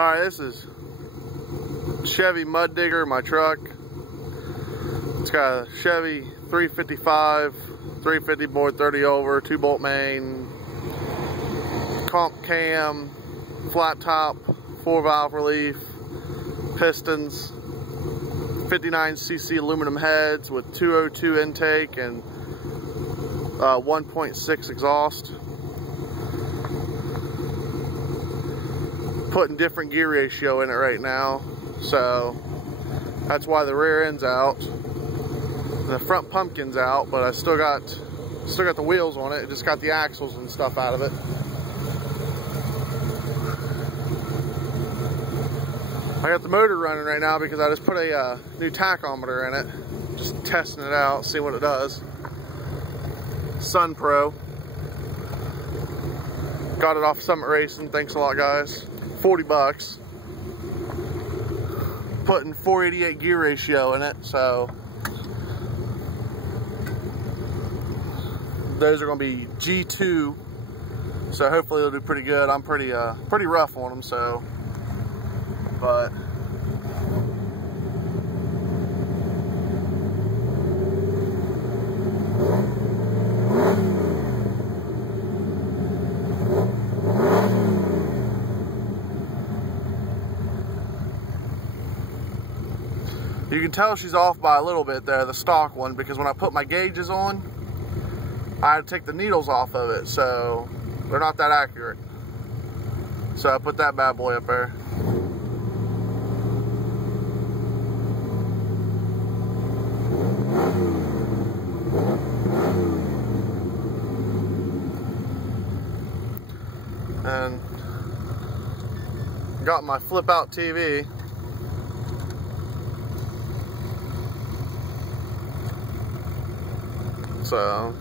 Alright, this is Chevy mud digger, my truck. It's got a Chevy 355, 350 board 30 over, 2-bolt main, comp cam, flat top, 4-valve relief, pistons, 59cc aluminum heads with 202 intake and 1.6 exhaust. Putting different gear ratio in it right now, so that's why the rear end's out. The front pumpkin's out, but I still got the wheels on it. Just got the axles and stuff out of it. I got the motor running right now because I just put a new tachometer in it. Just testing it out, see what it does. Sunpro. Got it off Summit Racing. Thanks a lot, guys. 40 bucks. Putting 488 gear ratio in it, so those are going to be G2. So hopefully they'll do pretty good. I'm pretty rough on them, so but you can tell she's off by a little bit there, the stock one, because when I put my gauges on, I had to take the needles off of it, so they're not that accurate. So I put that bad boy up there. And got my flip out TV. So,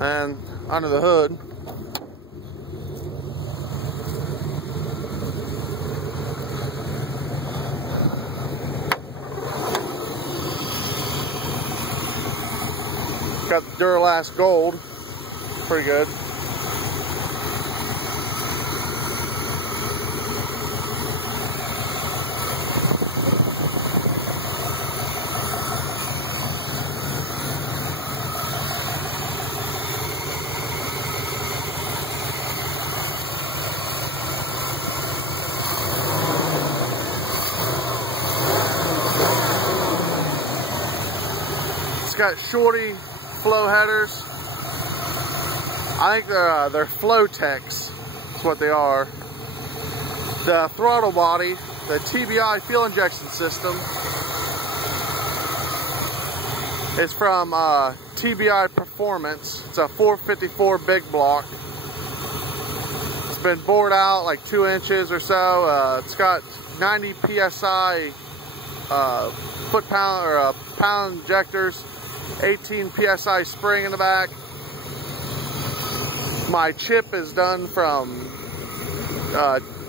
and under the hood, got the Duralast Gold, pretty good. Got shorty flow headers. I think they're flow techs. That's what they are. The throttle body, the TBI fuel injection system, is from TBI Performance. It's a 454 big block. It's been bored out like 2 inches or so. It's got 90 psi foot-pound or pound injectors. 18 psi spring in the back. My chip is done from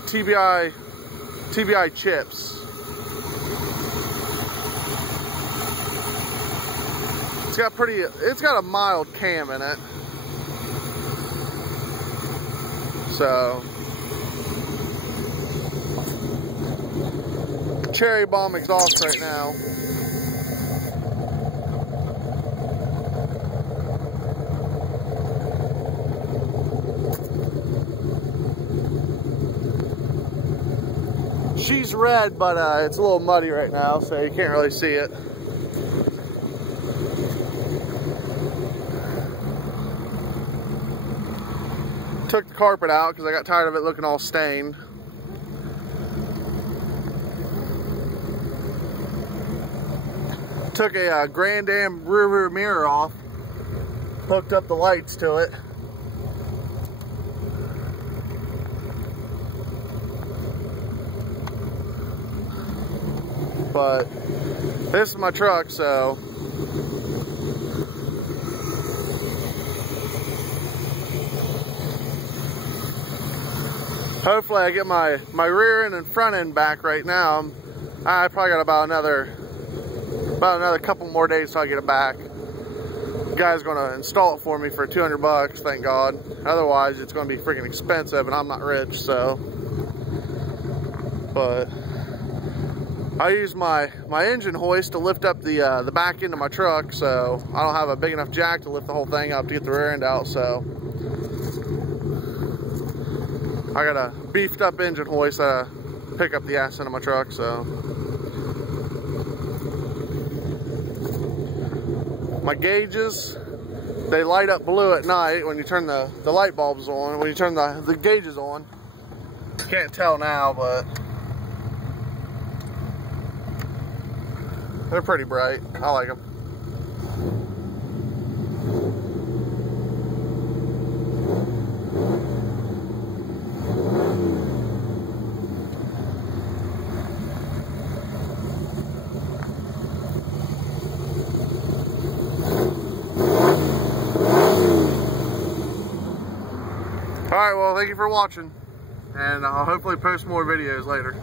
TBI chips. It's got a mild cam in it. So cherry bomb exhaust right now. She's red, but it's a little muddy right now, so you can't really see it. Took the carpet out because I got tired of it looking all stained. Took a Grand Am rear mirror off. Hooked up the lights to it. But this is my truck, so hopefully I get my rear end and front end back right now. I probably got about another couple more days till I get it back. guy's gonna install it for me for 200 bucks, thank God. Otherwise, it's gonna be freaking expensive, and I'm not rich, so. But I use my engine hoist to lift up the back end of my truck, so I don't have a big enough jack to lift the whole thing up to get the rear end out, so I got a beefed up engine hoist that I pick up the ass end of my truck, so. My gauges, they light up blue at night when you turn the light bulbs on, when you turn the gauges on. Can't tell now, but they're pretty bright. I like them. Alright, well, thank you for watching, and I'll hopefully post more videos later.